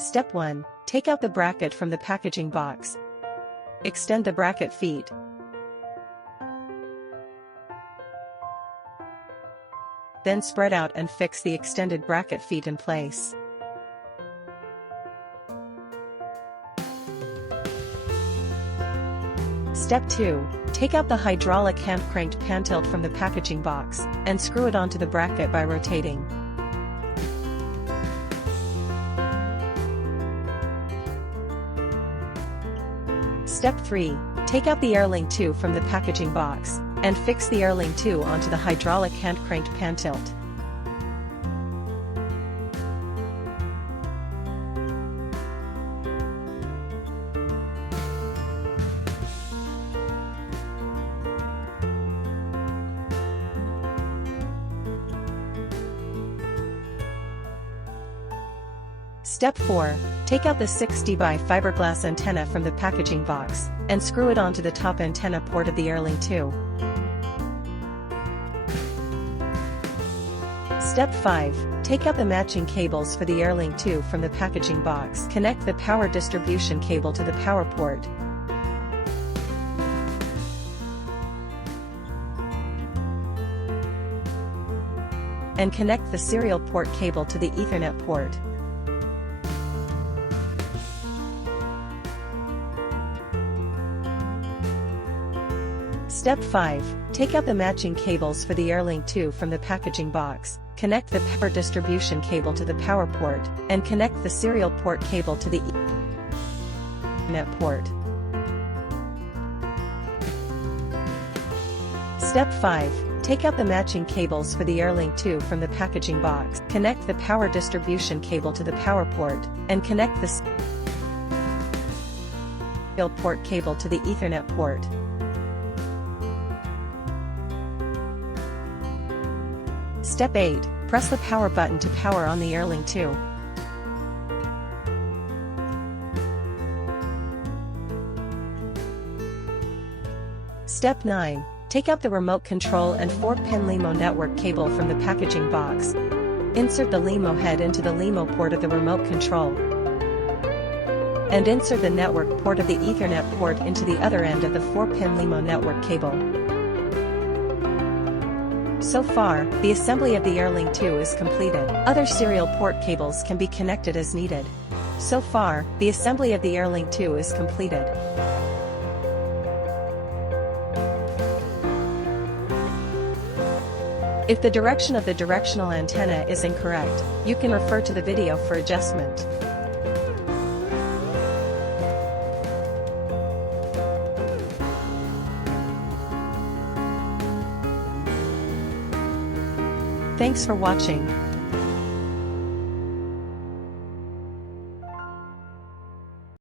Step 1. Take out the bracket from the packaging box. Extend the bracket feet. Then spread out and fix the extended bracket feet in place. Step 2. Take out the hydraulic hand-cranked pan tilt from the packaging box, and screw it onto the bracket by rotating. Step 3. Take out the AirLink II from the packaging box, and fix the AirLink II onto the hydraulic hand-cranked pan tilt. Step 4. Take out the 6 by fiberglass antenna from the packaging box, and screw it onto the top antenna port of the AirLink II. Step 5. Take out the matching cables for the AirLink II from the packaging box. Connect the power distribution cable to the power port. And connect the serial port cable to the Ethernet port. Step 5. Take out the matching cables for the AirLink II from the packaging box, connect the power distribution cable to the power port, and connect the serial port cable to the Ethernet port. Step 5. Take out the matching cables for the AirLink II from the packaging box, connect the power distribution cable to the power port, and connect the serial port cable to the Ethernet port. Step 8. Press the power button to power on the AirLink II. Step 9. Take out the remote control and 4-pin LEMO network cable from the packaging box. Insert the LEMO head into the LEMO port of the remote control. And insert the network port of the Ethernet port into the other end of the 4-pin LEMO network cable. So far, the assembly of the AirLink II is completed. Other serial port cables can be connected as needed. So far, the assembly of the AirLink II is completed. If the direction of the directional antenna is incorrect, you can refer to the video for adjustment. Thanks for watching.